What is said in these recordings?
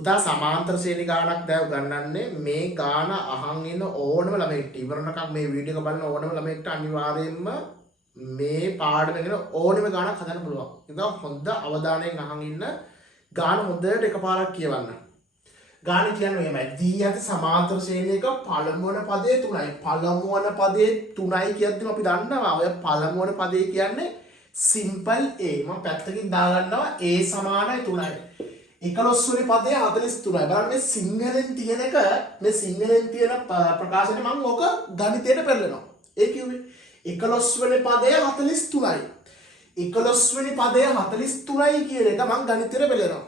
පුතා සමාන්තර ශ්‍රේණි ගානක් දැන් උගන්වන්නේ මේ ගාන අහන් ඉන්න ඕනම ළමයෙක්ට ඉවරනකම් මේ වීඩියෝ එක බලන ඕනම ළමයෙක්ට අනිවාර්යයෙන්ම මේ පාඩම ගැන ඕනෙම ගානක් හදන්න පුළුවන්. ඒක හොඳ අවධානයෙන් අහන් ඉන්න ගාන හොඳට එකපාරක් කියවන්න. ගාන කියන්නේ එහෙමයි. දී ඇති සමාන්තර ශ්‍රේණියක පළමු වන පදේ 3යි. පළමු වන පදේ 3යි කියද්දිම අපි දන්නවා ඔය පළමු වන පදේ කියන්නේ සිම්පල් A. මම පැත්තකින් දාගන්නවා A සමානයි 3යි. 11 වෙනි පදේ 43යි. බලන්න මේ සිංහලෙන් තියෙන එක මේ සිංහලෙන් තියෙන ප්‍රකාශනේ මම ඕක ගණිතයට පෙරලනවා. ඒ කිව්වේ 11 වෙනි පදේ 43යි. 11 වෙනි පදේ 43යි කියන එක මම ගණිතයට පෙරලනවා.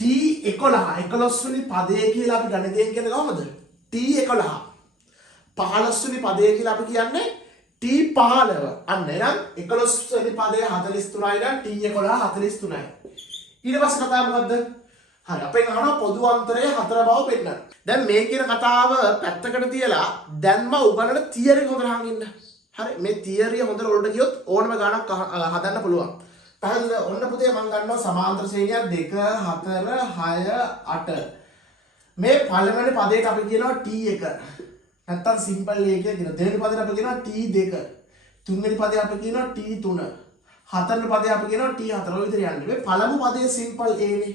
T11 11 වෙනි පදේ කියලා අපි ගණිතයෙන් කියන්නේ කොහොමද? T11 15 වෙනි පදේ කියලා අපි කියන්නේ T15. අන්න එහෙනම් 11 වෙනි පදේ 43යි නම් T11 43යි. ඊට පස්සේ කතාව මොකද්ද? හරි අපෙන් අහනවා පොදු අන්තරය 4 බව පෙන්නන්න. දැන් මේ කියන කතාව පැත්තකට තියලා දැන් මම උගන්වන තියරි හොඳට අහන් ඉන්න. හරි මේ තියරිය හොඳට උඩට ගියොත් ඕනම ගානක් හදන්න පුළුවන්. පැහැදිලිද? ඔන්න පුතේ මම ගන්නවා සමාන්තර ශ්‍රේණියක් 2 4 6 8. මේ පළවෙනි පදයට අපි කියනවා T1. නැත්තම් සිම්පල් A කියලා කියනවා. දෙවෙනි පදයට අපි කියනවා T2. තුන්වෙනි පදයට අපි කියනවා T3. හතරවෙනි පදේ අපි කියනවා T4 ඔය විදිහට යන්නේ. මේ පළමු පදේ සිම්පල් A නේ.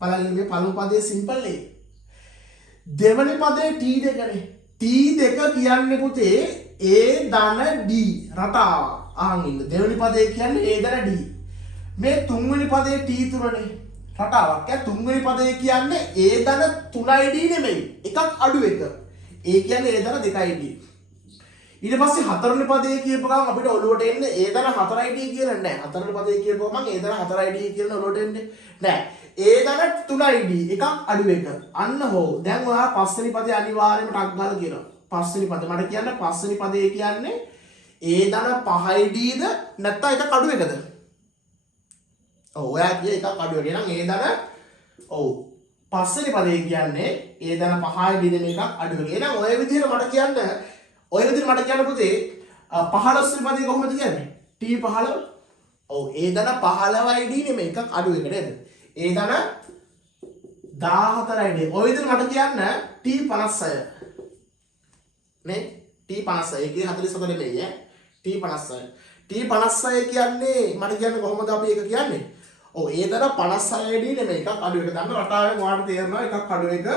බලන්න මේ පළමු පදේ සිම්පල් A. දෙවෙනි පදේ T2 නේ. T2 කියන්නේ පුතේ A ධන D රටාව. අහන් ඉන්න. දෙවෙනි පදේ කියන්නේ A ධන D. මේ තුන්වෙනි පදේ T3 නේ. රටාවක්. ඒ තුන්වෙනි පදේ කියන්නේ A ධන 3යි D නෙමෙයි. එකක් අඩු එක. A කියන්නේ A ධන 2යි D. ඊට පස්සේ හතරවෙනි පදේ කියපු ගමන් අපිට ඔළුවට එන්නේ A ධන 4යි D කියලා නෑ. හතරවෙනි පදේ කියපුවම A ධන 4යි D කියලා ඔළුවට එන්නේ නෑ. A ධන 3යි D එකක් අඩු එක. අන්න හෝ. දැන් ඔයා පස්වෙනි පදේ අනිවාර්යයෙන්ම ටක් ගාලා කියනවා. පස්වෙනි පදේ මට කියන්න පස්වෙනි පදේ කියන්නේ A ධන 5යි D ද නැත්නම් එකක් අඩු එකද? ඔව් ඔයා කිය එකක් අඩු එක. එහෙනම් A ධන ඔව් පස්වෙනි පදේ කියන්නේ A ධන 5යි D ද මේකක් අඩු එක. එහෙනම් ඔය විදිහට මට කියන්න ඔය විදිහට මට කියන්න පුතේ 15 වෙනි පදේ කොහොමද කියන්නේ? T15. ඔව් A ධන 15යි D නෙමෙයි එකක් අඩු එක නේද? A ධන 14යි D. ඔය විදිහට මට කියන්න T56. නේ? T56 ඒකේ 44 නෙමෙයි ඈ. T56. T56 කියන්නේ මට කියන්නේ කොහොමද අපි ඒක කියන්නේ? ඔව් A ධන 56යි D නෙමෙයි එකක් අඩු එක. දැන් රටාවෙන් ඔයාලට තේරෙනවා එකක් අඩු එක.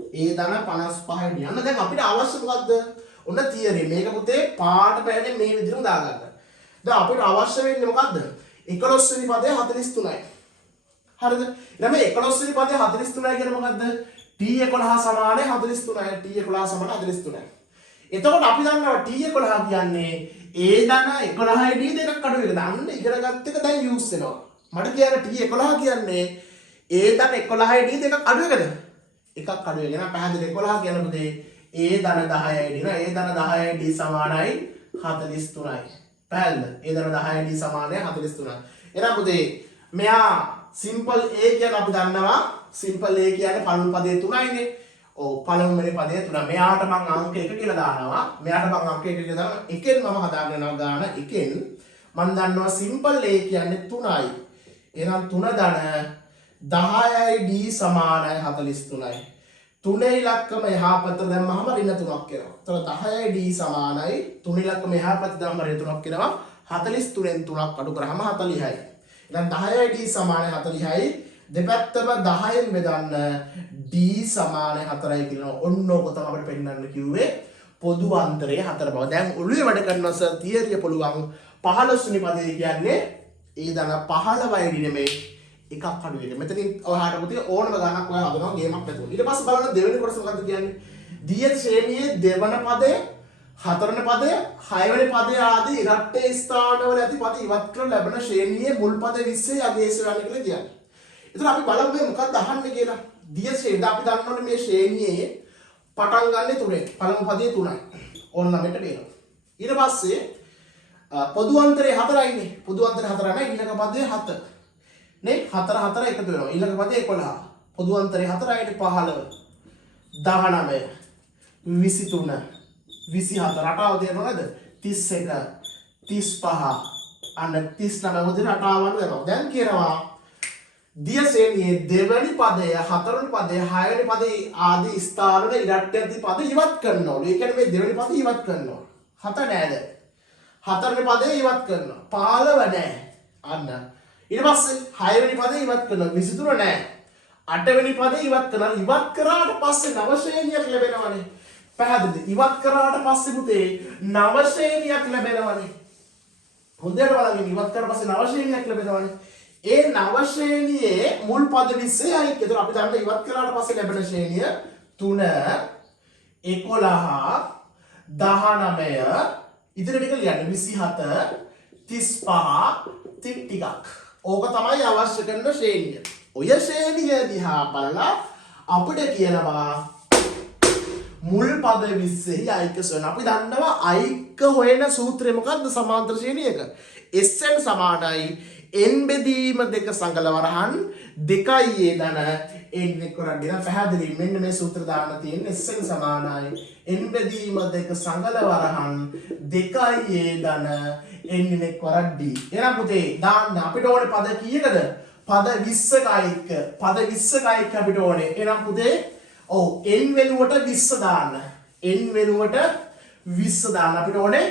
A ධන 55යි D. අන්න දැන් අපිට අවශ්‍ය මොකද්ද? ඔන්න තියරි. මේක පුතේ පාඩ පැනේ මේ විදිහටම දාගන්න. දැන් අපිට අවශ්‍ය වෙන්නේ මොකද්ද? 11 වෙනි පදේ 43යි. හරිද? ඊළඟ මේ 11 වෙනි පදේ 43යි කියන්නේ මොකද්ද? T11 සමානයි 43යි. T11 සමාන 43යි. එතකොට අපි දන්නවා T11 කියන්නේ A ධන 11යි D දෙකක් අඩු එක. අන්න ඉගෙනගත්ත එක දැන් යූස් වෙනවා. මට කියන්නේ T11 කියන්නේ A ධන 11යි D දෙකක් අඩු එකද? එකක් අඩු එක. එහෙනම් පැහැදිලි 11 කියන පුතේ A ධන 10යි D නේ. A ධන 10යි D සමානයි 43යි. පැහැදිලිද? A ධන 10යි D සමානයි 43යි. එහෙනම් පුතේ මෙයා සිම්පල් A කියන අපි දන්නවා සිම්පල් A කියන්නේ පළමු පදේ 3යිනේ. ඔව් පළමු වෙනි පදේ 3. මෙයාට මම අංක 1 කියලා දානවා. මෙයාට මම අංක 1 කියලා දානවා. එකෙන් මම හදාගෙන යනවා ගාන එකෙන් මම දන්නවා සිම්පල් A කියන්නේ 3යි. එහෙනම් 3 ධන 10යි D සමානයි 43යි. 3 ඉලක්කම එහා පැත්ත දැම්මම ඍණ 3ක් එනවා. එතකොට 10යි D සමානයි 3 ඉලක්කම එහා පැත්ත දැම්මම ඍණ 3ක් එනවා. 43න් 3ක් අඩු කරාම 40යි. එහෙනම් 10යි D සමානයි 40යි. දෙපැත්තම 10න් බෙදන්න D සමානයි 4යි කියනවා. ඔන්න ඕක තමයි අපිට පෙන්නන්න කිව්වේ පොදු අන්තරය 4 බව. දැන් ඔළුවේ වැඩ කරනවා සර් තියරිය පුළුවන් 15 වෙනි පදේ කියන්නේ A ධන 15යි නෙමෙයි එකක් අඩු එක. මෙතනින් ඔයාලට පුතේ ඕනම ගණනක් ඔයා හදනවා ගේමක් නැතුව. ඊට පස්සේ බලන්න දෙවෙනි කොටස මොකක්ද කියන්නේ? දිය ශ්‍රේණියේ දෙවන පදය, හතරවෙනි පදය, හයවෙනි පදය ආදී ඉරට්ටේ ස්ථානවල ඇති පද ඉවත් කරලා ලැබෙන ශ්‍රේණියේ මුල් පද 20 යගේස යන්නේ කියලා කියන්නේ. ඒතර අපි බලමු මේ මොකක්ද අහන්නේ කියලා. දිය ශ්‍රේණිය අපි දන්නවනේ මේ ශ්‍රේණියේ පටන් ගන්න තුනේ. පළමු පදේ 3යි. ඕන්න මෙතන වෙනවා. ඊට පස්සේ පොදු අන්තරය 4යිනේ. පොදු අන්තරය 4 නෑ ඊළඟ පදේ 7. නේ 4 4 එකතු වෙනවා. ඊළඟ පදේ 11. පොදු අන්තරය 4යිට 15. 19 23 24 රටාව දෙනවද? 31 35 අන්න 39 වදින රටාවල් වෙනවා. දැන් කියනවා දිය ශ්‍රේණියේ දෙවැනි පදය, හතරවෙනි පදය, හයවෙනි පදය ආදී ස්ථානවල ඉරට්ට ඇති පද ඉවත් කරනවා. ඒ කියන්නේ මේ දෙවැනි පදය ඉවත් කරනවා. 7 නෑද? හතරවෙනි පදය ඉවත් කරනවා. 15 නෑ. අන්න. ඊට පස්සේ 6 වෙනි පදය ඉවත් කරනවා. 23 නෑ. 8 වෙනි පදය ඉවත් කරනවා. ඉවත් කරාට පස්සේ නව ශ්‍රේණියක් ලැබෙනවනේ. පැහැදිලිද? ඉවත් කරාට පස්සේ පුතේ නව ශ්‍රේණියක් ලැබෙනවනේ. හොඳට බලන්න ඉවත් කරාට පස්සේ නව ශ්‍රේණියක් ලැබෙනවනේ. ඒ නව ශ්‍රේණියේ මුල් පද 20යි අයික්. ඒතර අපි දන්න ඉවත් කරාට පස්සේ ලැබෙන ශ්‍රේණිය 3 11 19 ඉදිරි ටික ලියන්න 27 35 ටිකක්. ඕක තමයි අවශ්‍ය කරන ශ්‍රේණිය. ඔය ශ්‍රේණිය දිහා බලලා අපිට කියනවා මුල් පද 20යි අයික සොයන. අපි දන්නවා අයික හොයන සූත්‍රය මොකද්ද සමාන්තර ශ්‍රේණියක? Sn සමානයි n බෙදීම 2 සංකල වරහන් 2 ධන n කරගෙන පැහැදිලි මෙන්න මේ සූත්‍ර දාන්න තියෙන්නේ Sn සමානයි n බෙදීම 2 සංකල වරහන් 2 ධන n කරද්ද. එහෙනම් පුතේ දාන්න අපිට ඕනේ පද කීයකද? පද 20ක අයික. පද 20ක අයික අපිට ඕනේ. එහෙනම් පුතේ ඔව් n වෙනුවට 20 දාන්න. n වෙනුවට 20 දාන්න අපිට ඕනේ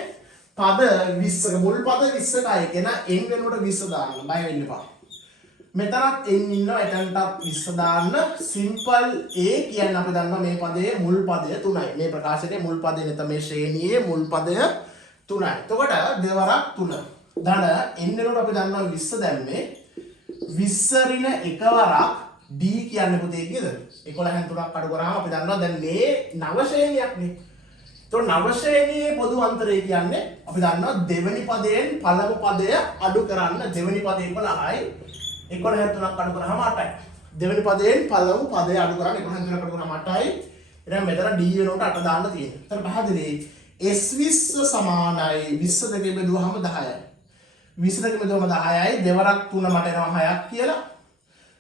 පද 20ක මුල් පද 20ක අයික. එහෙනම් n වෙනුවට 20 දාන්න. බය වෙන්න එපා. මෙතනත් n ඉන්නවා එතනටත් 20 දාන්න. සිම්පල් a කියන්නේ අපි දන්නවා මේ පදයේ මුල් පදය 3යි. මේ ප්‍රකාශනයේ මුල් පදය නැත්නම් මේ ශ්‍රේණියේ මුල් පදය 3යි. එතකොට දෙවරක් 3. ධන n වෙනුවට අපි දන්නවා 20 දැම්මේ 20 රින එකවරක් d කියන්නේ පුතේ කීයද? 11න් 3ක් අඩු කරාම අපි දන්නවා දැන් මේ නව ශ්‍රේණියක්නේ. එතකොට නව ශ්‍රේණියේ පොදු අන්තරය කියන්නේ අපි දන්නවා දෙවෙනි පදයෙන් පළමු පදය අඩු කරන්න. දෙවෙනි පදේ 11යි 11න් 3ක් අඩු කරාම 8යි. දෙවෙනි පදයෙන් පළමු පදය අඩු කරන්න 11න් 3ක් අඩු කරාම 8යි. එහෙනම් මෙතන d වෙනකොට 8 දාන්න තියෙනවා. එතන පැහැදිලි S20 සමානයි 20 දෙකෙන් බෙදුවහම 10යි. 20 දෙකෙන් බෙදුවම 10යි. දෙවරක් 3 මට එනවා 6ක් කියලා.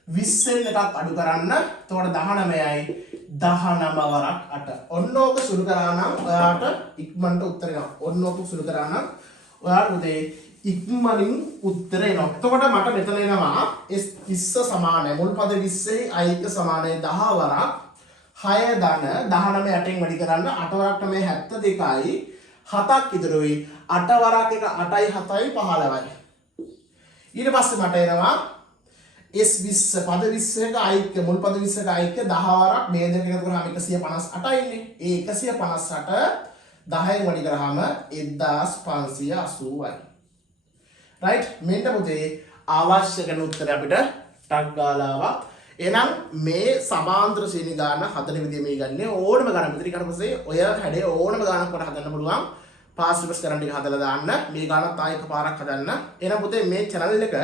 20න් එකක් අඩු කරන්න. එතකොට 19යි 19 වරක් 8. ඔන්න ඕක සුළු කරා නම් ඔයාට ඉක්මනට උත්තර එනවා. ඔන්න ඕක සුළු කරා නම් ඔයාට උදේ ඉක්මනින් උත්තර එනවා. එතකොට මට මෙතන එනවා S20 සමානයි මුල් පද 20යි අයික සමානයි 10 වරක් 6 ධන 19 8න් වැඩි කරන්න 8 වරක් තමයි 72යි 7ක් ඉතුරුයි 8 වරක් එක 8යි 7යි 15යි. ඊට පස්සේ මට එනවා S20 පද 21ක අයික මුල් පද 21ක අයික 10 වරක් මේ දෙක එකතු කරාම 158යි ඉන්නේ. ඒ 158 10න් වැඩි කරාම 1580යි. රයිට් මෙන්න පුතේ අවශ්‍ය කරන උත්තරය අපිට ටක් ගාලා ආවා. එහෙනම් මේ සමාන්තර ශ්‍රේණි ගාන හදන විදිය මේ ගන්නේ ඕනම ගානක් විතර ඊට පස්සේ ඔය හැඩේ ඕනම ගානක් කොට හදන්න පුළුවන්. පාස් රිවර්ස් කරන්ට් එක හදලා දාන්න. මේ ගානත් ආයෙ එකපාරක් හදන්න. එහෙනම් පුතේ මේ channel එක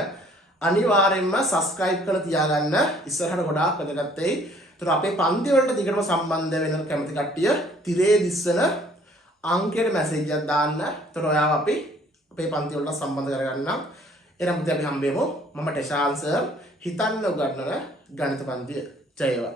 අනිවාර්යෙන්ම subscribe කරලා තියාගන්න. ඉස්සරහට ගොඩාක් වැදගත් වෙයි. ඒතර අපේ පන්ති වලට දිගටම සම්බන්ධ වෙන කැමති කට්ටිය තිරේ දිස්සන අංකයට මැසේජ් එකක් දාන්න. ඒතර ඔයාව අපි අපේ පන්ති වලට සම්බන්ධ කරගන්නම්. එහෙනම් පුතේ අපි හම්බෙමු. මම ටෙෂාන් සර් හිතන්න උගන්වන ගණිත පන්තිය. ජය වේවා.